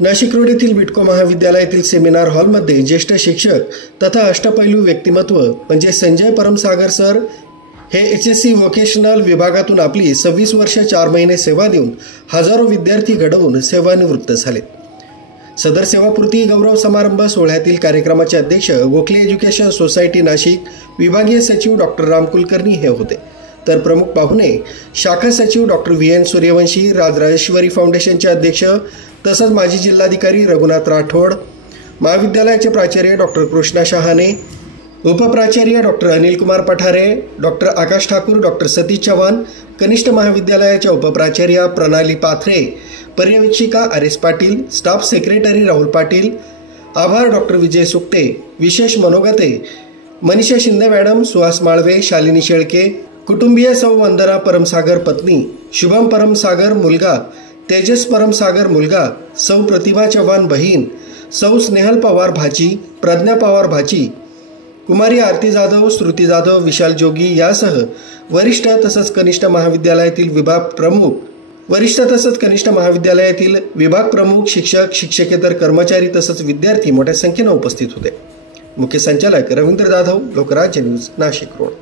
Nashik road येथील बिटको महाविद्यालयातील seminar हॉलमध्ये ज्येष्ठ शिक्षक तथा अष्टपैलू व्यक्तिमत्व म्हणजे संजय परमसागर सर हे HSC व्होकेशनल विभागातून आपली 26 वर्ष 4 महिने सेवा देऊन हजारो विद्यार्थी घडवून सेवानिवृत्त झाले। सदर सेवापूर्ती गौरव समारंभ सोहळ्यातील कार्यक्रमाचे अध्यक्ष गोखले एज्युकेशन सोसायटी नाशिक विभागीय सचिव डॉक्टर राम कुलकर्णी हे होते। तर प्रमुख पाहुणे शाखा सचिव डॉक्टर VN सूर्यवंशी, राजराजेश्वरी फाउंडेशनचे अध्यक्ष तसंच माजी जिल्हाधिकारी रघुनाथ राठोड, महाविद्यालयाचे प्राचार्य डॉक्टर कृष्णा शहाणे, उपप्राचार्य डॉक्टर अनिल कुमार पठारे, डॉक्टर आकाश ठाकूर, डॉक्टर सतीश चव्हाण, कनिष्ठ महाविद्यालयाच्या उपप्राचार्य प्रणाली Pathare, पर्यवेक्षिका RS Patil, staff secretary Rahul Patil, आभार डॉक्टर विजय सुकटे, विशेष मनोगते मनीषा शिंदे मॅडम, सुहास माळवे, शालिनी शेळके, कुटुंबीय सौ वंदना परमसागर पत्नी, शुभम परमसागर मुलगा, तेजस परमसागर मुलगा, सौ प्रतिभा चव्हाण बहीण, सौ स्नेहल पवार भाची, प्रज्ञा पवार भाची, कुमारी आरती जाधव, श्रुती जाधव, विशाल जोगी यासह वरिष्ठ तसंच कनिष्ठ महाविद्यालयातील विभाग प्रमुख, शिक्षक, शिक्षकेतर कर्मचारी तसंच विद्यार्थी मोठ्या संख्येने उपस्थित होते। मुख्य संचालक रवींद्र जाधव, लोकराज्य न्यूज, नाशिक रोड।